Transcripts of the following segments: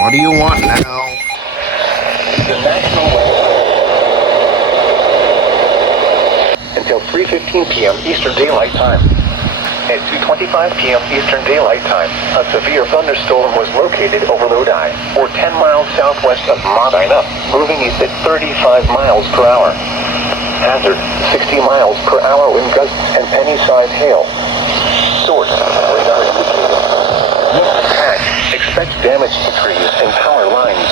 What do you want now? Until 3:15 p.m. Eastern Daylight Time. At 2:25 p.m. Eastern Daylight Time, a severe thunderstorm was located over Lodi, or 10 miles southwest of Medina, moving east at 35 miles per hour. Hazard, 60 miles per hour wind gusts and penny-sized hail. Source, radar indicated. Impact, expect damage to trees and power lines.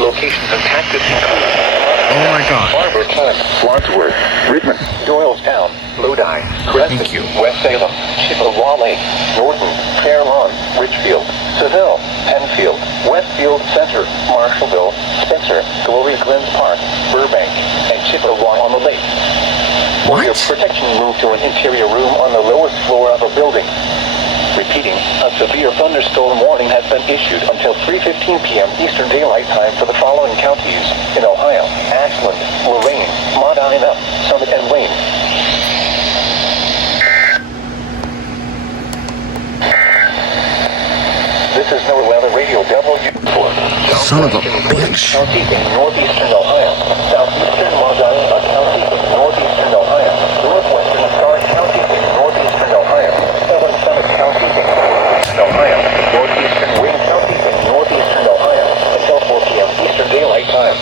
Locations and tactics include Oh my god. Barber Town, Wadsworth, Redmond, Doylestown, Lodi, Crescent, Thank you. West Salem, Chippewa Lake, Norton, Fair Lawn, Richfield, Seville, Penfield, Westfield Center, Marshallville, Spencer, Glory Glens Park, Burbank, and Chippewa on the Lake. For your protection, move to an interior room on the lowest floor of a building. Repeating, a severe thunderstorm warning has been issued until 3:15 p.m. Eastern Daylight Time for the following counties in Ohio: Ashland, Lorain, Medina, Summit, and Wayne. This is NOAA Weather Radio W4. Son of a bitch. County in northeastern Ohio, southeastern Medina County in northeastern Ohio, northwestern Stark County in northeastern Ohio, southern Summit County in northeastern Ohio, northeastern Wayne County in northeastern Ohio, until 4 p.m. Eastern Daylight Time.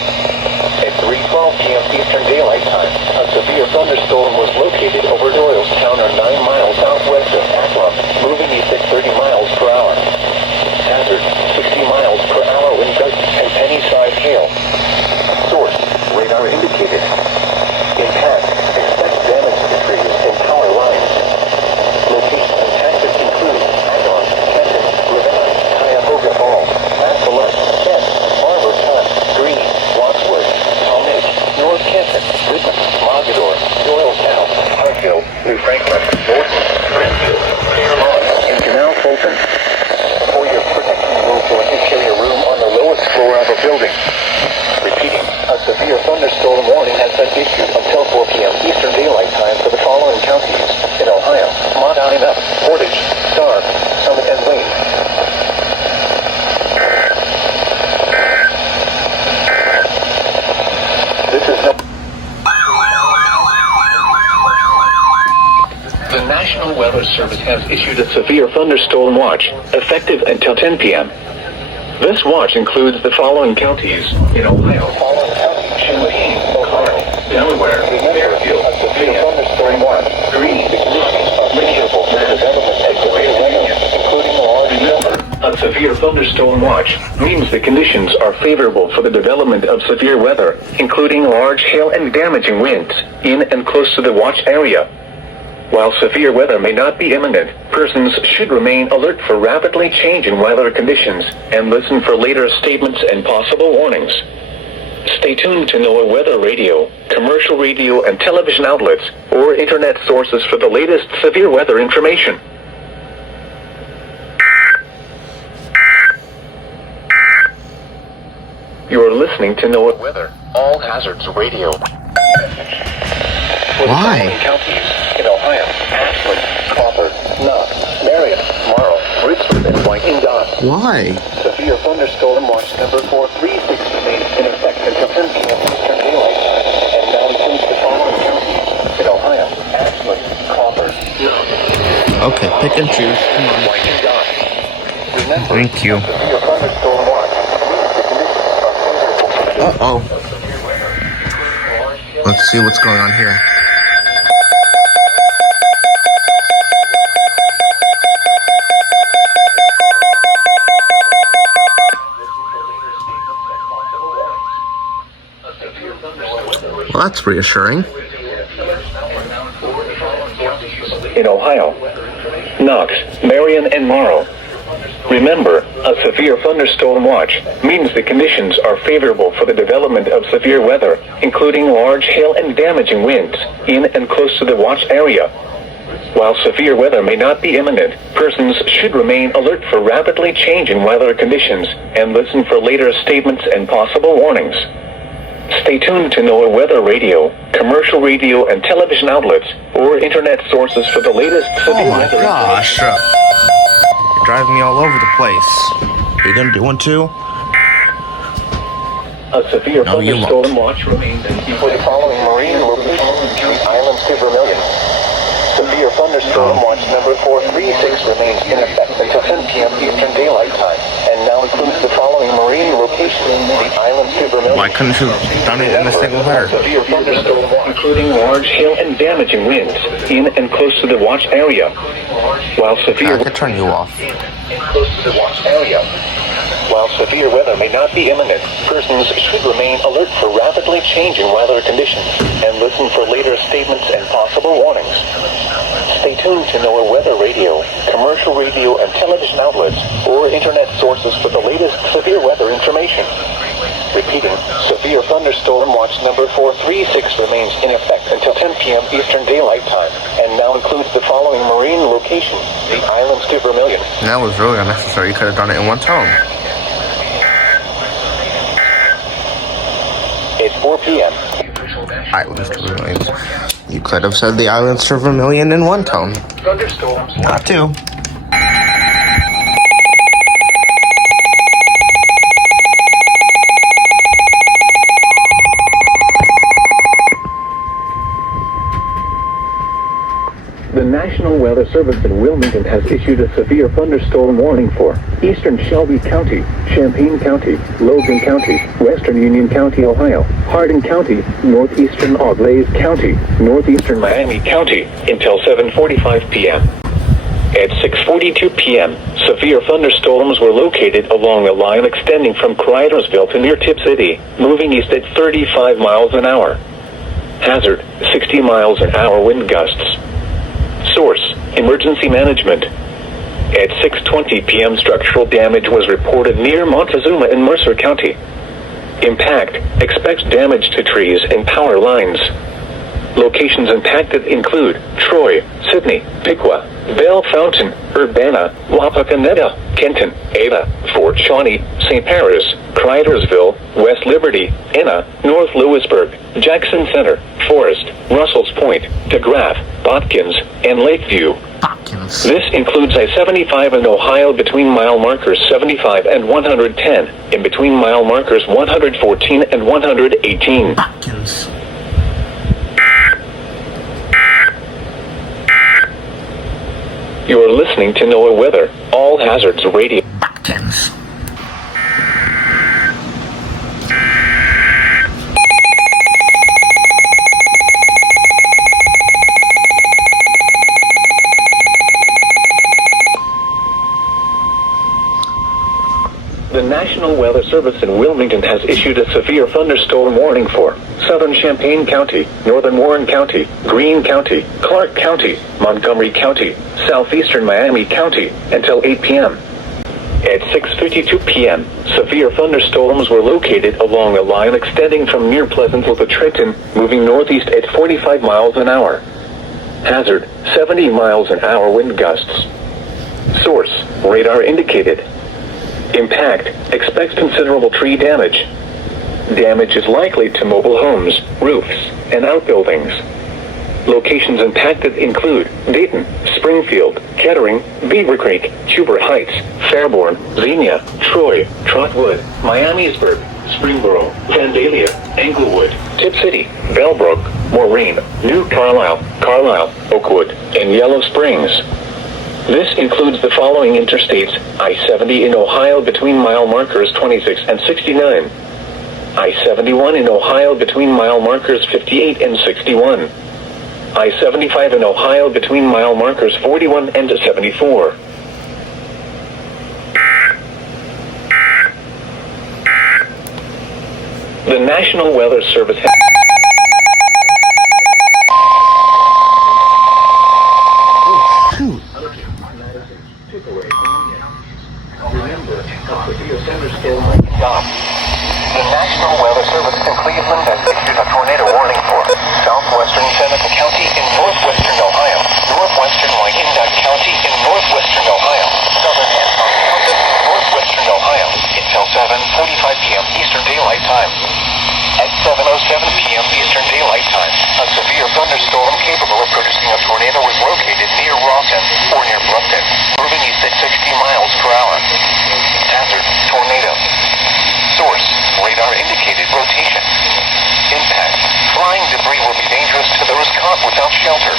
At 3:12 p.m. Eastern Daylight Time, a severe thunderstorm was located over Doylestown, or 9 miles southwest of Akron, moving east at 30 miles per hour. Hazard, 60 miles per hour wind gusts and penny-sized hail. Source, radar indicated. Impact, expect damage to trees and power lines. Locations and tactics include Akron, Kenton, Ravenna, Cuyahoga Falls, Massillon, Kent, Barber Town, Greene, Wadsworth, Talmadge, North Kenton, Redmond, Mogador, Doylestown, Hartfield, New Franklin, Norton, Brentfield, Fair Lawn, and Canal Fulton. For your protection, move to an interior room on the lowest floor of a building. Repeating, a severe thunderstorm warning has been issued until 4 p.m. Eastern Daylight Time for the following counties in Ohio: Medina, Portage, Stark, Summit, and Wayne. This is The National Weather Service has issued a severe thunderstorm watch, effective until 10 p.m. This watch includes the following counties in Ohio: Champaign, Ohio, Delaware, Fairfield, severe thunderstorm watch, Greene, Louisville, including a large number. A severe thunderstorm watch means the conditions are favorable for the development of severe weather, including large hail and damaging winds, in and close to the watch area. While severe weather may not be imminent, persons should remain alert for rapidly changing weather conditions and listen for later statements and possible warnings. Stay tuned to NOAA Weather Radio, commercial radio and television outlets, or internet sources for the latest severe weather information. You are listening to NOAA Weather, All Hazards Radio. Why? Counties in Ohio: Ashland, Crawford, Knox, Marion, Morrow, Richmond, and Wyandotte. Why? Severe thunderstorm watch number 4360 remains in effect until 10 p.m. Eastern Daylight Time, and now includes the following counties in Ohio: Ashland, Crawford, Knox. Okay, pick and choose. Come on. Wyandotte. Remember, Thank you. severe thunderstorm watch means the conditions are favorable. Uh-oh. Let's see what's going on here. Well, that's reassuring. In Ohio, Knox, Marion, and Morrow. Remember, a severe thunderstorm watch means the conditions are favorable for the development of severe weather, including large hail and damaging winds, in and close to the watch area. While severe weather may not be imminent, persons should remain alert for rapidly changing weather conditions and listen for later statements and possible warnings. Stay tuned to NOAA weather radio, commercial radio and television outlets, or internet sources for the latest severe Oh my weather. gosh. You're driving me all over the place. Are you gonna do one too? A severe No, you thunderstorm won't. watch remains for the following marine locations, islands to Vermilion. Severe thunderstorm watch number 436 remains in effect until 10 p.m. Eastern Daylight Time, and now includes the following marine locations, the islands to Vermilion. Why couldn't you have done it in a single letter? Severe thunderstorm, including large hail and damaging winds, in and close to the watch area. While severe I could turn you off. close to the watch area. While severe weather may not be imminent, persons should remain alert for rapidly changing weather conditions and listen for later statements and possible warnings. Stay tuned to NOAA weather radio, commercial radio and television outlets, or internet sources for the latest severe weather information. Repeating, severe thunderstorm watch number 436 remains in effect until 10 p.m. Eastern Daylight Time, and now includes the following marine locations, the islands to Vermilion. That was really unnecessary. You could have done it in one tone. It's 4 p.m. Islands to Vermilion. You could have said the islands to Vermilion in one tone. Thunderstorms. Not two. The National Weather Service in Wilmington has issued a severe thunderstorm warning for eastern Shelby County, Champaign County, Logan County, western Union County, Ohio, Hardin County, northeastern Auglaize County, northeastern Miami County, until 7:45 p.m. At 6:42 p.m., severe thunderstorms were located along a line extending from Cridersville to near Tip City, moving east at 35 miles an hour. Hazard, 60 miles an hour wind gusts. Source, emergency management. At 6:20 p.m. structural damage was reported near Montezuma in Mercer County. Impact, expects damage to trees and power lines. Locations impacted include Troy, Sydney, Piqua, Belle Fountain, Urbana, Wapakoneta, Kenton, Ada, Fort Shawnee, St. Paris, Cridersville, West Liberty, Enna, North Lewisburg, Jackson Center, Forest, Russell's Point, DeGraff, Botkins, and Lakeview. Botkins. This includes I-75 in Ohio between mile markers 75 and 110, and between mile markers 114 and 118. Botkins. You are listening to NOAA Weather, All Hazards Radio. Botkins. The National Weather Service in Wilmington has issued a severe thunderstorm warning for southern Champaign County, northern Warren County, Greene County, Clark County, Montgomery County, southeastern Miami County, until 8 p.m. At 6:52 p.m., severe thunderstorms were located along a line extending from near Pleasantville to Trenton, moving northeast at 45 miles an hour. Hazard, 70 miles an hour wind gusts. Source, radar indicated. Impact, expects considerable tree damage. Damage is likely to mobile homes, roofs, and outbuildings. Locations impacted include Dayton, Springfield, Kettering, Beaver Creek, Huber Heights, Fairborn, Xenia, Troy, Trotwood, Miamisburg, Springboro, Vandalia, Englewood, Tip City, Bellbrook, Maureen, New Carlisle, Oakwood, and Yellow Springs. This includes the following interstates: I-70 in Ohio between mile markers 26 and 69. I-71 in Ohio between mile markers 58 and 61. I-75 in Ohio between mile markers 41 and 74. The National Weather Service has p.m. Eastern Daylight Time. At 7:07 p.m. Eastern Daylight Time, a severe thunderstorm capable of producing a tornado was located near Rawton, or near Bluffton, moving east at 60 miles per hour. Hazard, tornado. Source, radar indicated rotation. Impact, flying debris will be dangerous to those caught without shelter.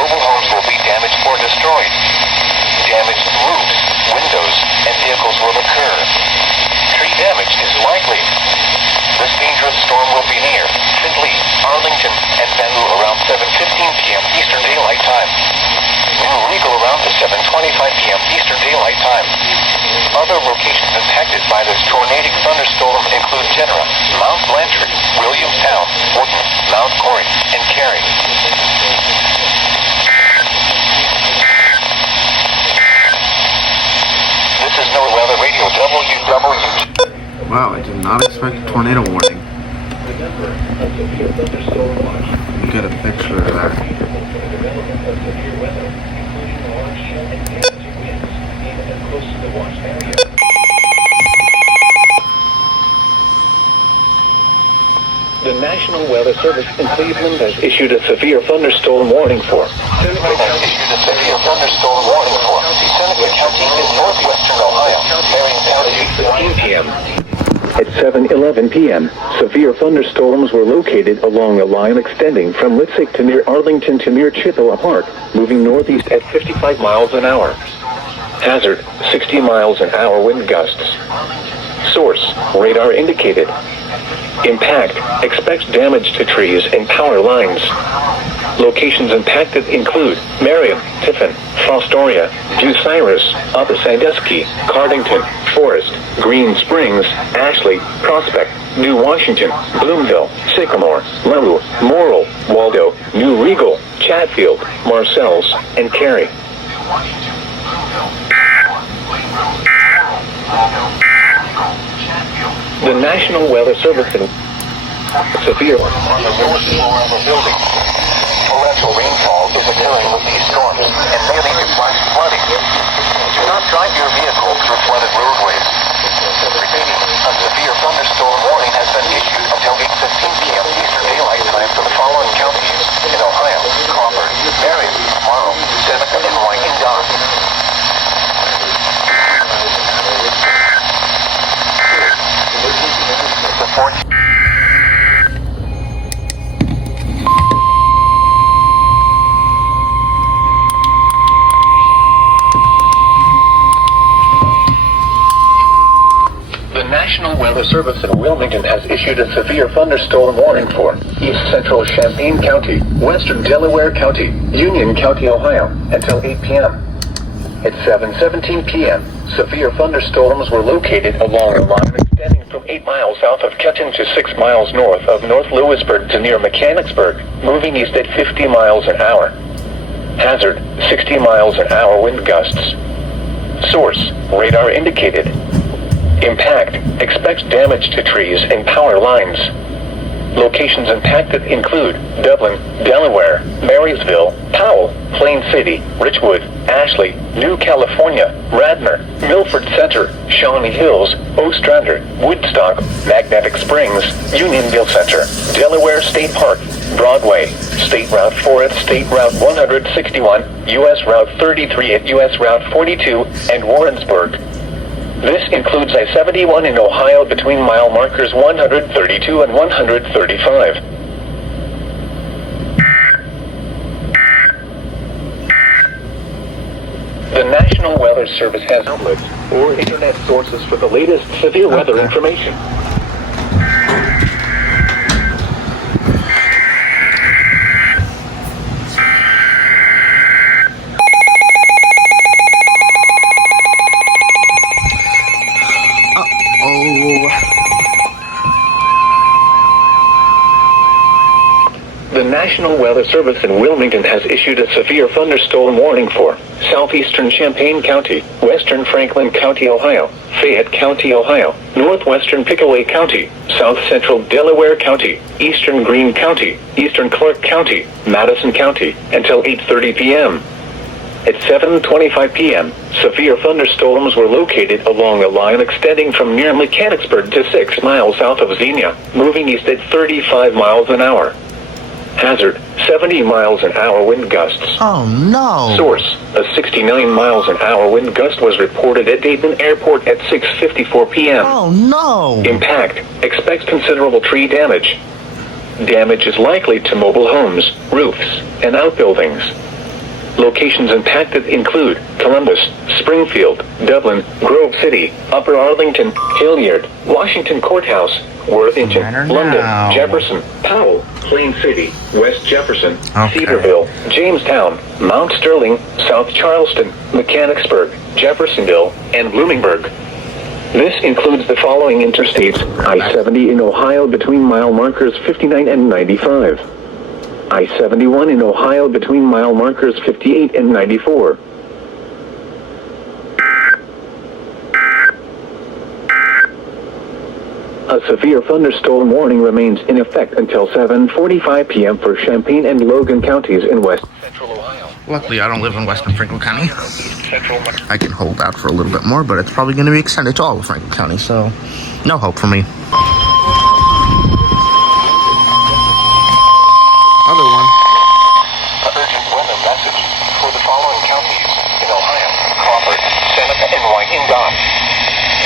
Mobile homes will be damaged or destroyed. Damaged roofs, windows, and vehicles will occur. Tree damage is likely. This dangerous storm will be near Findlay, Arlington, and Bellevue around 7:15 p.m. Eastern Daylight Time. New Regal around the 7:25 p.m. Eastern Daylight Time. Other locations impacted by this tornadic thunderstorm include Genera, Mount Blanchard, Williamstown, Wooten, Mount Corey, and Cary. This is NOAA Weather Radio WW. Wow, I did not expect a tornado warning. You get a picture of that. The National Weather Service in Cleveland has issued a severe thunderstorm warning for Seneca County in northwestern Ohio, Marion County, 8:15 p.m. At 7:11 p.m., severe thunderstorms were located along a line extending from Litzik to near Arlington to near Chippewa Park, moving northeast at 55 miles an hour. Hazard, 60 miles an hour wind gusts. Source, radar indicated. Impact, expects damage to trees and power lines. Locations impacted include Marion, Tiffin, Fostoria, Bucyrus, Upper Sandusky, Cardington, Forest, Green Springs, Ashley, Prospect, New Washington, Bloomville, Sycamore, Leroux, Morrill, Waldo, New Regal, Chatfield, Marcells, and Cary. The National Weather Service in severe on the north floor of a building. Torrential rainfall is occurring with these storms and may lead to flash flooding. Do not drive your vehicle through flooded roadways. Repeating, a severe thunderstorm warning has been issued until 8:15 p.m. Eastern Daylight Time for the following counties in Ohio: Crawford, Marion, Morrow, Seneca, and Wyandotte. The National Weather Service in Wilmington has issued a severe thunderstorm warning for East Central Champaign County, Western Delaware County, Union County, Ohio, until 8 p.m. At 7:17 p.m., severe thunderstorms were located along a line extending from 8 miles south of Ketton to 6 miles north of North Lewisburg to near Mechanicsburg, moving east at 50 miles an hour. Hazard, 60 miles an hour wind gusts. Source, radar indicated. Impact, expects damage to trees and power lines. Locations impacted include Dublin, Delaware, Marysville, Powell, Plain City, Richwood, Ashley, New California, Radnor, Milford Center, Shawnee Hills, Ostrander, Woodstock, Magnetic Springs, Unionville Center, Delaware State Park, Broadway, State Route 4 at State Route 161, U.S. Route 33 at U.S. Route 42, and Warrensburg. This includes I-71 in Ohio between mile markers 132 and 135. The National Weather Service has outlets or internet sources for the latest severe weather information. The National Weather Service in Wilmington has issued a severe thunderstorm warning for southeastern Champaign County, western Franklin County, Ohio, Fayette County, Ohio, northwestern Pickaway County, south central Delaware County, eastern Greene County, eastern Clark County, Madison County, until 8:30 p.m. At 7:25 p.m., severe thunderstorms were located along a line extending from near Mechanicsburg to 6 miles south of Xenia, moving east at 35 miles an hour. Hazard, 70 miles an hour wind gusts. Oh no! Source, a 69 miles an hour wind gust was reported at Dayton Airport at 6:54 p.m. Oh no! Impact, expect considerable tree damage. Damage is likely to mobile homes, roofs, and outbuildings. Locations impacted include Columbus, Springfield, Dublin, Grove City, Upper Arlington, Hilliard, Washington Courthouse, Worthington, London, now. Jefferson, Powell, Plain City, West Jefferson, Okay. Cedarville, Jamestown, Mount Sterling, South Charleston, Mechanicsburg, Jeffersonville, and Bloomingburg. This includes the following interstates: I-70 in Ohio between mile markers 59 and 95. I-71 in Ohio between mile markers 58 and 94. A severe thunderstorm warning remains in effect until 7:45 p.m. for Champaign and Logan counties in west central Ohio. Luckily, I don't live in Western Franklin County. Central. I can hold out for a little bit more, but it's probably going to be extended to all of Franklin County, so no hope for me. Other one. Urgent weather message for the following counties in Ohio: Crawford, Seneca, and Wyandotte.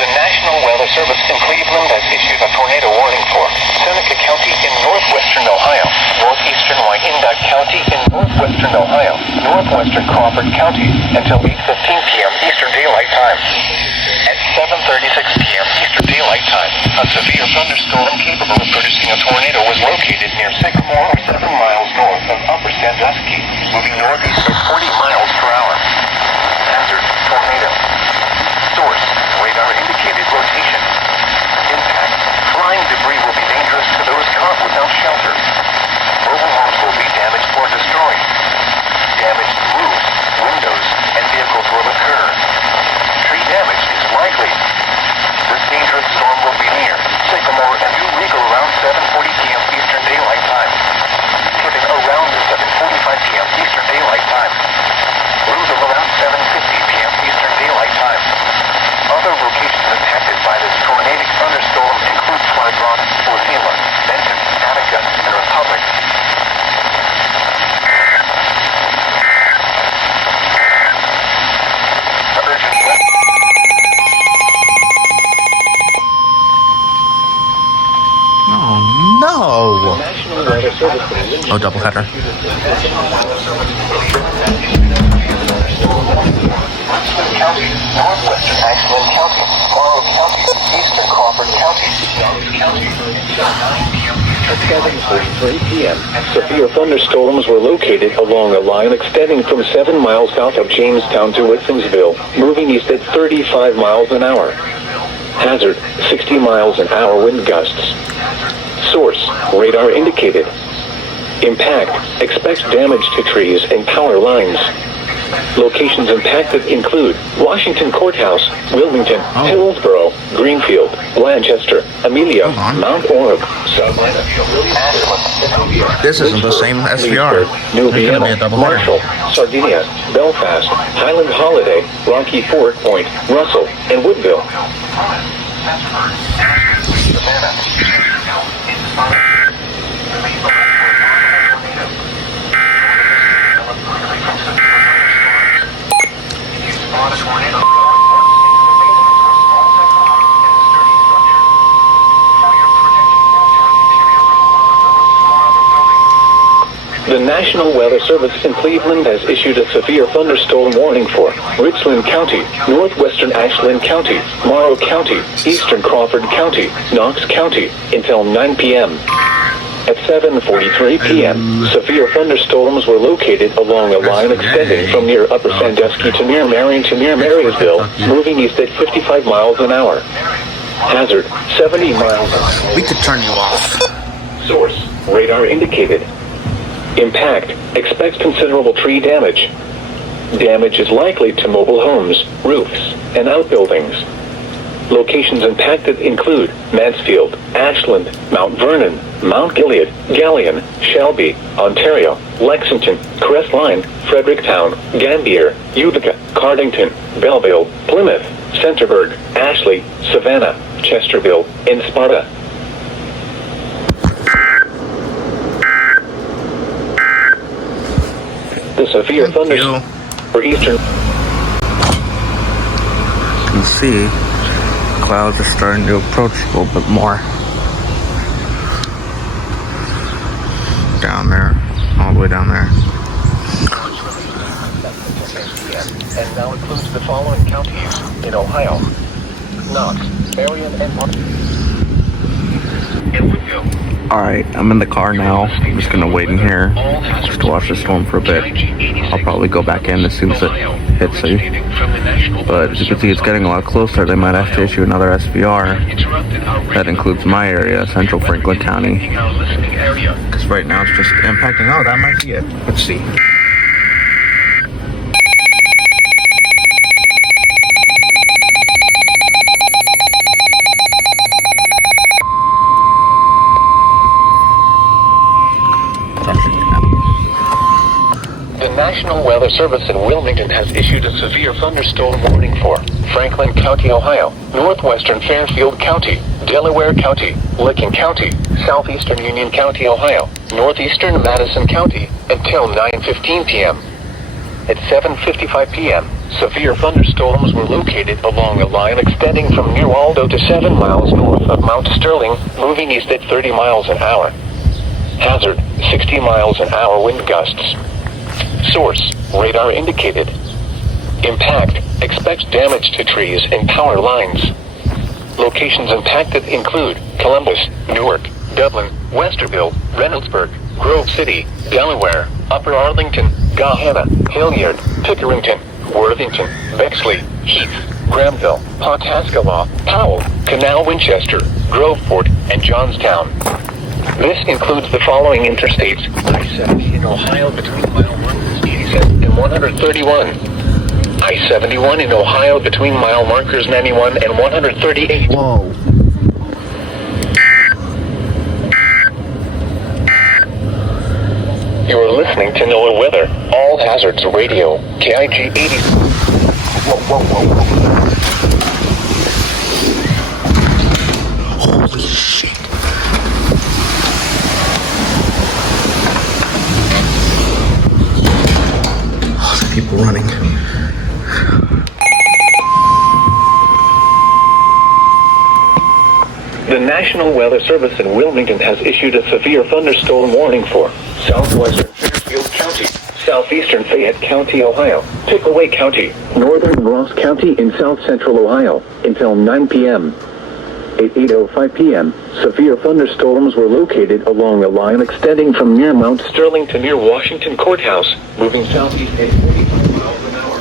The National Weather Service in Cleveland has issued a tornado warning for Seneca County in northwestern Ohio, northeastern Wyandotte County in northwestern Ohio, northwestern Crawford County until 8:15 p.m. Eastern Daylight Time. At 7:36 p.m. Eastern Daylight Time, a severe thunderstorm capable of producing a tornado was located near Sycamore, 7 miles north of Upper Sandusky, moving northeast at 40 miles per hour. Hazard, tornado. Source, radar indicated rotation. Impact, flying debris will be dangerous to those caught without shelter. Mobile homes will be damaged or destroyed. Damaged roofs, windows, and vehicles will occur. Tree damage is likely. This dangerous storm will be near Sycamore and New Regal around 7:40 p.m. Eastern Daylight Time. Tipping around 7:45 p.m. Eastern Daylight Time. Louisville around 7:50 p.m. Eastern Daylight Time. Other locations impacted by this tornadic thunderstorm include Flat Rock, Osceola, Benton, Attica, and Republic. Oh no! National Weather Service. Oh, doubleheader. County, northwestern Ashland County, Morrow County, eastern Crawford County, Young County. At 7:43 p.m., severe thunderstorms were located along a line extending from 7 miles south of Jamestown to Whitfinsville, moving east at 35 miles an hour. Hazard, 60 miles an hour wind gusts. Source, radar indicated. Impact, expect damage to trees and power lines. Locations impacted include Washington Courthouse, Wilmington, Hillsborough, Greenfield, Blanchester, Amelia, Mount Orab, Salina, Ashland. This isn't the same SVR. New It's gonna be a Vienna, double Marshall, Sardinia, Belfast, Highland Holiday, Rocky Fort Point, Russell, and Woodville. The National Weather Service in Cleveland has issued a severe thunderstorm warning for Richland County, northwestern Ashland County, Morrow County, eastern Crawford County, Knox County, until 9 p.m. At 7:43 p.m., severe thunderstorms were located along a line extending from near Upper Sandusky to near Marion to near Marysville, moving east at 55 miles an hour. Hazard, 70 miles an hour. We could turn you off. Source, radar indicated. Impact, expect considerable tree damage. Damage is likely to mobile homes, roofs, and outbuildings. Locations impacted include Mansfield, Ashland, Mount Vernon, Mount Gilead, Galion, Shelby, Ontario, Lexington, Crestline, Fredericktown, Gambier, Utica, Cardington, Belleville, Plymouth, Centerburg, Ashley, Savannah, Chesterville, and Sparta. The severe thunderstorm for eastern. You can see clouds are starting to approach a little bit more. Down there, all the way down there. And now includes the following counties in Ohio: Knox, Marion, and Woodville. Alright, I'm in the car now. I'm just gonna wait in here just to watch the storm for a bit. I'll probably go back in as soon as it hits you. But as you can see, it's getting a lot closer. They might have to issue another SVR. That includes my area, central Franklin County. Because right now it's just impacting. Oh, that might be it. Let's see. The National Weather Service in Wilmington has issued a severe thunderstorm warning for Franklin County, Ohio, northwestern Fairfield County, Delaware County, Licking County, southeastern Union County, Ohio, northeastern Madison County, until 9:15 p.m. At 7:55 p.m., severe thunderstorms were located along a line extending from near Waldo to 7 miles north of Mount Sterling, moving east at 30 miles an hour. Hazard, 60 miles an hour wind gusts. Source, radar indicated. Impact, expects damage to trees and power lines. Locations impacted include Columbus, Newark, Dublin, Westerville, Reynoldsburg, Grove City, Delaware, Upper Arlington, Gahanna, Hilliard, Pickerington, Worthington, Bexley, Heath, Granville, Pawhuskalaw, Powell, Canal Winchester, Groveport, and Johnstown. This includes the following interstates: I-70 in Ohio between mile markers 87 and 131. I-71 in Ohio between mile markers 91 and 138. Whoa. You are listening to NOAA Weather, All Hazards Radio, KIG 80. Whoa, whoa, whoa, whoa. Holy shit. People running. The National Weather Service in Wilmington has issued a severe thunderstorm warning for southwestern Fairfield County, southeastern Fayette County, Ohio, Pickaway County, northern Ross County in south central Ohio, until 9 p.m. At 8:05 p.m., severe thunderstorms were located along a line extending from near Mount Sterling to near Washington Courthouse, moving southeast at 45 miles an hour.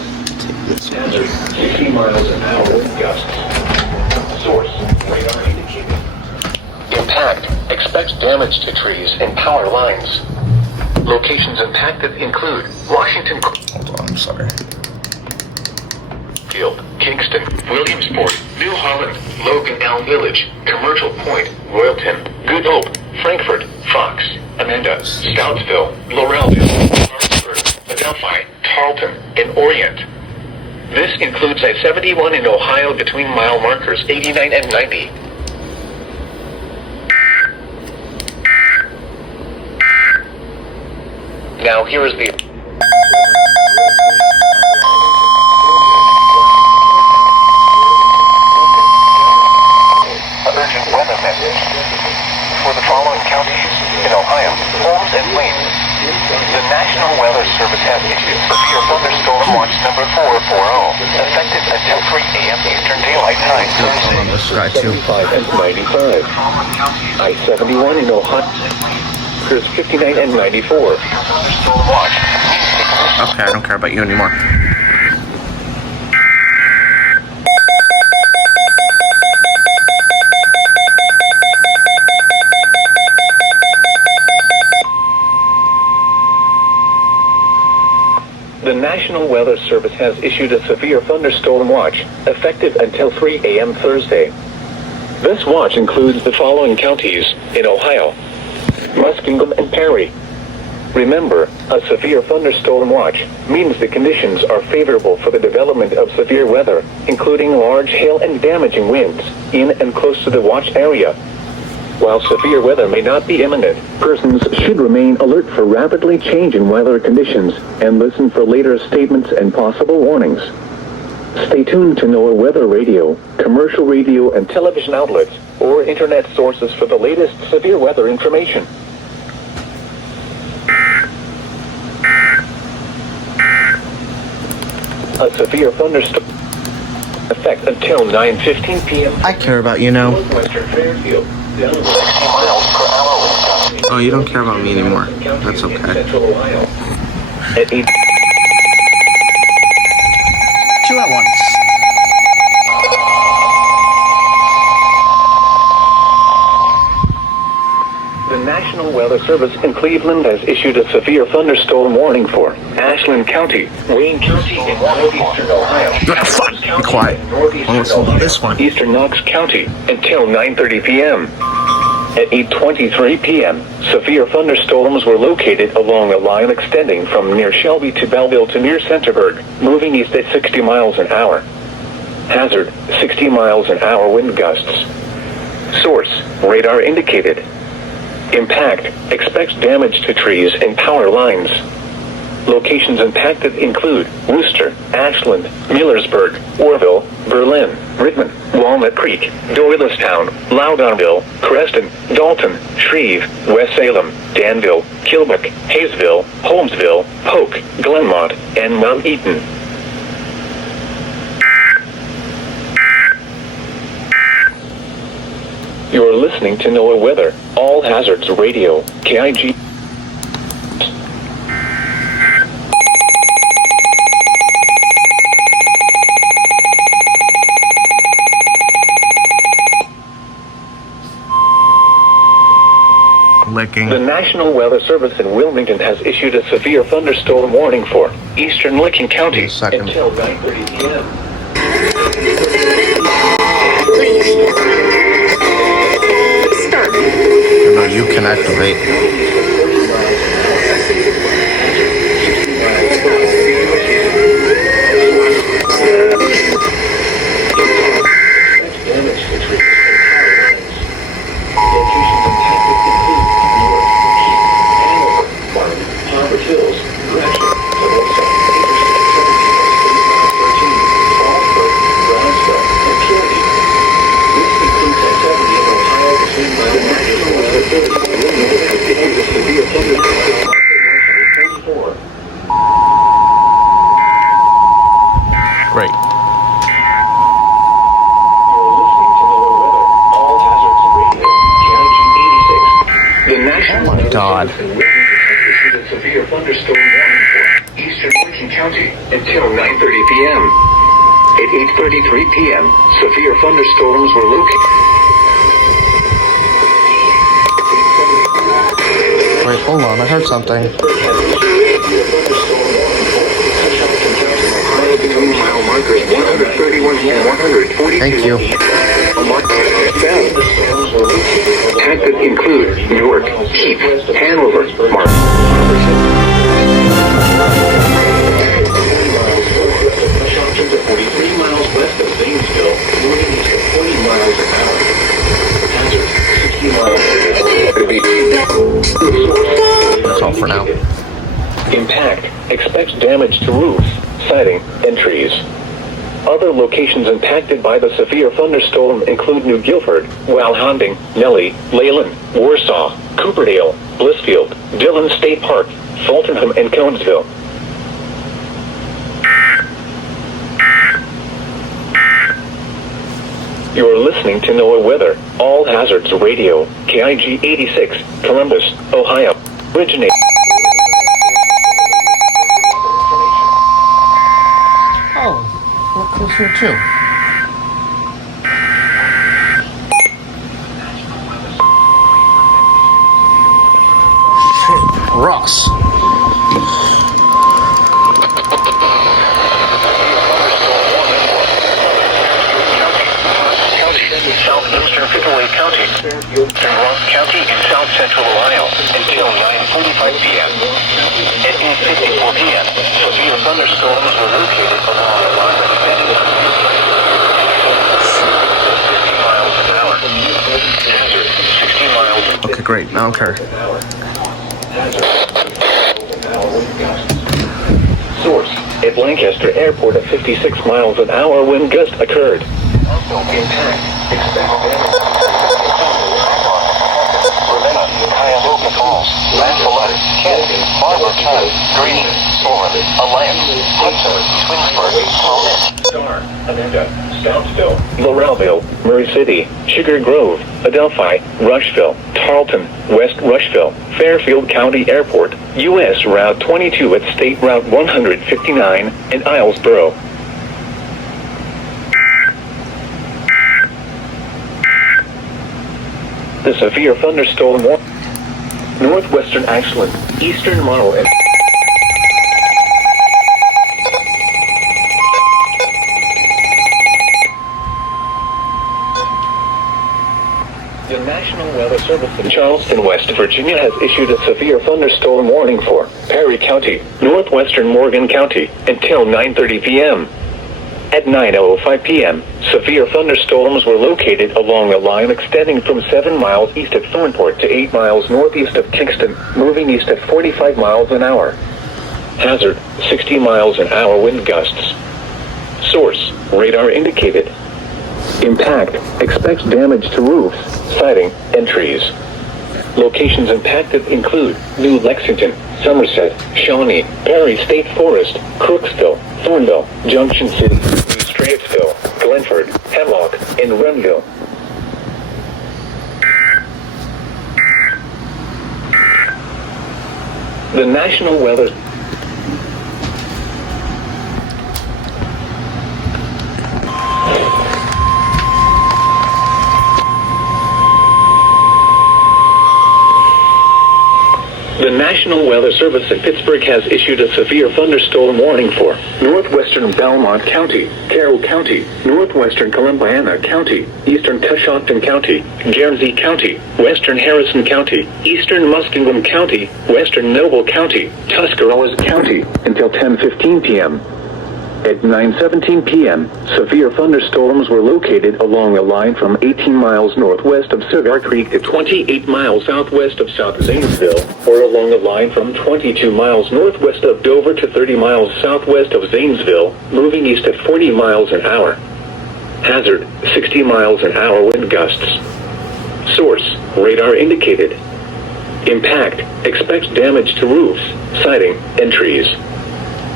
Hazard, 60 miles an hour wind gusts. Source, radar indicated. Impact, expects damage to trees and power lines. Locations impacted include Washington. Hold on, I'm sorry. Field, Kingston, Williamsport, New Holland, Logan Elm Village, Commercial Point, Royalton, Good Hope, Frankfort, Fox, Amanda, Stoutsville, Laurelville, Harrisburg, Adelphi, Tarleton, and Orient. This includes I-71 in Ohio between mile markers 89 and 90. Now here is the urgent weather message for the following counties in Ohio: Holmes and Wayne. The National Weather Service has issued severe thunderstorm watch number 440, effective until 3 a.m. Eastern Daylight Time Thursday, On this guy too. 75 and 95. I-71 in Ohio, there's 59 and 94. Thunderstorm watch. Okay, I don't care about you anymore. The National Weather Service has issued a severe thunderstorm watch, effective until 3 a.m. Thursday. This watch includes the following counties in Ohio: Muskingum and Perry. Remember, a severe thunderstorm watch means the conditions are favorable for the development of severe weather, including large hail and damaging winds, in and close to the watch area. While severe weather may not be imminent, persons should remain alert for rapidly changing weather conditions and listen for later statements and possible warnings. Stay tuned to NOAA Weather Radio, commercial radio and television outlets, or internet sources for the latest severe weather information. A severe thunderstorm effect until 9:15 p.m. I care about you now. Northwestern Fairfield. 60 miles per hour wind gusts. Oh, you don't care about me anymore. That's okay. Central Ohio. At 8. Two at once. The National Weather Service in Cleveland has issued a severe thunderstorm warning for Ashland County, Wayne County, and northeastern Ohio. Fuck, be quiet. I'll listen to this one. Eastern Knox County until 9:30 p.m. At 8:23 p.m., severe thunderstorms were located along a line extending from near Shelby to Belleville to near Centerburg, moving east at 60 miles an hour. Hazard, 60 miles an hour wind gusts. Source, radar indicated. Impact, expects damage to trees and power lines. Locations impacted include Worcester, Ashland, Millersburg, Orville, Berlin, Rittman, Walnut Creek, Doylestown, Loudonville, Creston, Dalton, Shreve, West Salem, Danville, Kilbuck, Hayesville, Holmesville, Polk, Glenmont, and Mount Eaton. You are listening to NOAA Weather, All Hazards Radio, KIG. Licking. The National Weather Service in Wilmington has issued a severe thunderstorm warning for eastern Licking County Second. until 9:30 p.m. No, you can activate. Great. Oh my God. Severe thunderstorm warning for eastern Licking County until 9:30 p.m. At 8:33 p.m., severe thunderstorms were located. Wait, hold on. I heard something. Thank you. Impacted include Newark, Keith, Hanover, Mark. That's all for now. Impact expects damage to roofs, siding, and trees. Other locations impacted by the severe thunderstorm include New Guilford, Walhanding, Nellie, Leyland, Warsaw, Cooperdale, Blissfield, Dillon State Park, Fultonham, and Conesville. You are listening to NOAA Weather, All Hazards Radio, KIG 86, Columbus, Ohio. Originate. Oh, look who's here too. Ross. central Ohio until 9:45 p.m. At 8:54 p.m., severe thunderstorms were located along the line extending from 50 miles an hour. Hazard, 60 miles an hour. Okay, great. Now okay. Source: at Lancaster Airport, a 56 miles an hour wind gust occurred. Also impact. Expect damage. Cuyahoga Falls, Lancelot, Kennedy, Barberton, Green, Solon, Alliance, Hudson, Twinsburg, Clovis, Star, Ananda, Stoutsville, Laurelville, Murray City, Sugar Grove, Adelphi, Rushville, Tarleton, West Rushville, Fairfield County Airport, U.S. Route 22 at State Route 159, and Islesboro. The severe thunderstorm northwestern Ashland, eastern Marl, and the National Weather Service in Charleston, West Virginia has issued a severe thunderstorm warning for Perry County, northwestern Morgan County, until 9:30 p.m. At 9:05 p.m., severe thunderstorms were located along a line extending from 7 miles east of Thornport to 8 miles northeast of Kingston, moving east at 45 miles an hour. Hazard, 60 miles an hour wind gusts. Source, radar indicated. Impact, expects damage to roofs, siding, and trees. Locations impacted include New Lexington, Somerset, Shawnee, Perry State Forest, Crooksville, Thornville, Junction City, New Straitsville, Glenford, Hemlock, and Renville. The National Weather The National Weather Service in Pittsburgh has issued a severe thunderstorm warning for northwestern Belmont County, Carroll County, northwestern Columbiana County, eastern Coshocton County, Guernsey County, western Harrison County, eastern Muskingum County, western Noble County, Tuscarawas County, until 10:15 p.m. At 9:17 p.m., severe thunderstorms were located along a line from 18 miles northwest of Cigar Creek to 28 miles southwest of South Zanesville, or along a line from 22 miles northwest of Dover to 30 miles southwest of Zanesville, moving east at 40 miles an hour. Hazard, 60 miles an hour wind gusts. Source, radar indicated. Impact, expects damage to roofs, siding, and trees.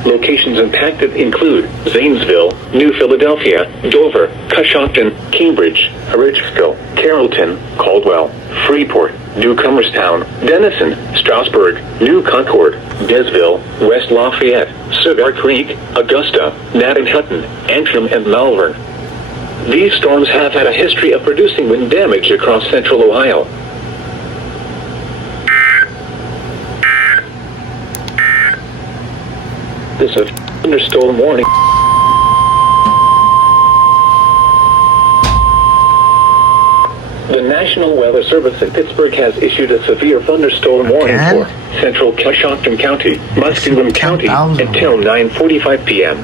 Locations impacted include Zanesville, New Philadelphia, Dover, Coshocton, Cambridge, Richfield, Carrollton, Caldwell, Freeport, Newcomerstown, Denison, Strasburg, New Concord, Desville, West Lafayette, Cigar Creek, Augusta, Hutton, Antrim, and Malvern. These storms have had a history of producing wind damage across central Ohio. This is a thunderstorm warning. The National Weather Service in Pittsburgh has issued a severe thunderstorm warning for central Coshocton County, Muskingum County, until 9:45 p.m.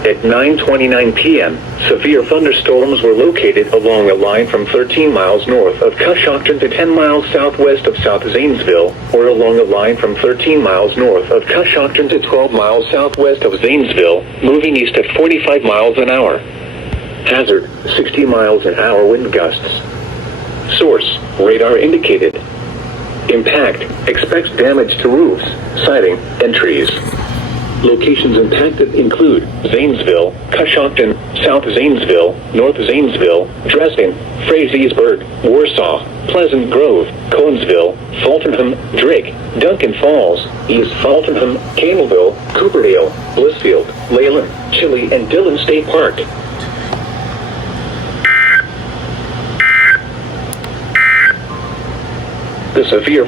At 9:29 p.m., severe thunderstorms were located along a line from 13 miles north of Coshocton to 10 miles southwest of South Zanesville, or along a line from 13 miles north of Coshocton to 12 miles southwest of Zanesville, moving east at 45 miles an hour. Hazard, 60 miles an hour wind gusts. Source, radar indicated. Impact, expects damage to roofs, siding, and trees. Locations impacted include Zanesville, Coshocton, South Zanesville, North Zanesville, Dresden, Frazeysburg, Warsaw, Pleasant Grove, Conesville, Fultonham, Drake, Duncan Falls, East Fultonham, Campbellville, Cooperdale, Blissfield, Leyland, Chile, and Dillon State Park. The severe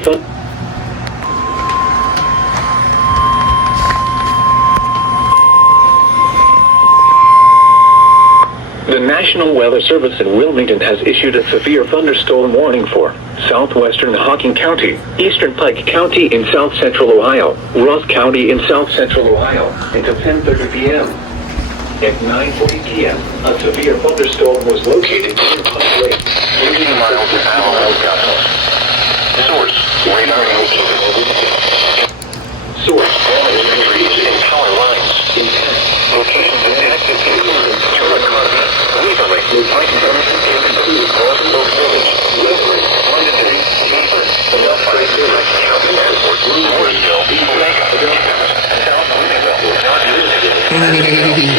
The National Weather Service in Wilmington has issued a severe thunderstorm warning for southwestern Hocking County, eastern Pike County in south central Ohio, Ross County in south central Ohio, until 10:30 p.m. At 9:40 p.m., a severe thunderstorm was located near Pike Lake, 80 miles an hour south. Source, radar indicated. Source, trees and power lines. Intent. Location detected including Turrican, Weaver Lake, Pike Junction, include Rosenberg Village, Woodward, London, Hebron, Delphi Village, County Airport, Morrisville, Vega, South Louisville, North Louisville,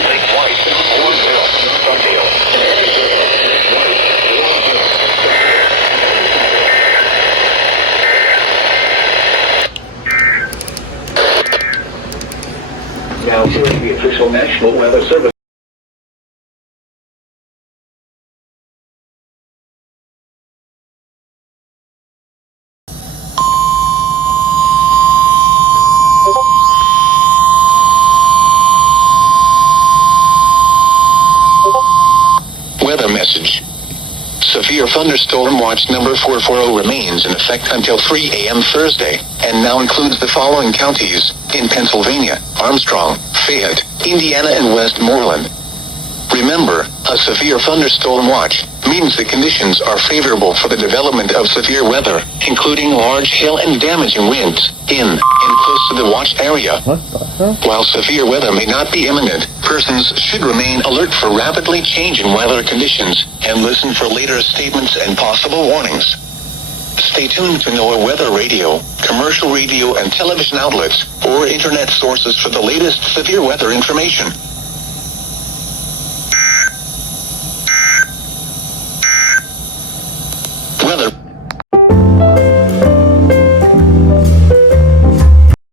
Lake White, Orville, Buckdale. Now hearing the official National Weather Service. Weather message. Severe thunderstorm watch number 440 remains in effect until 3 a.m. Thursday, and now includes the following counties in Pennsylvania: Armstrong, Fayette, Indiana, and Westmoreland. Remember, a severe thunderstorm watch means the conditions are favorable for the development of severe weather, including large hail and damaging winds, in and close to the watched area. While severe weather may not be imminent, persons should remain alert for rapidly changing weather conditions and listen for later statements and possible warnings. Stay tuned to NOAA weather radio, commercial radio and television outlets, or internet sources for the latest severe weather information.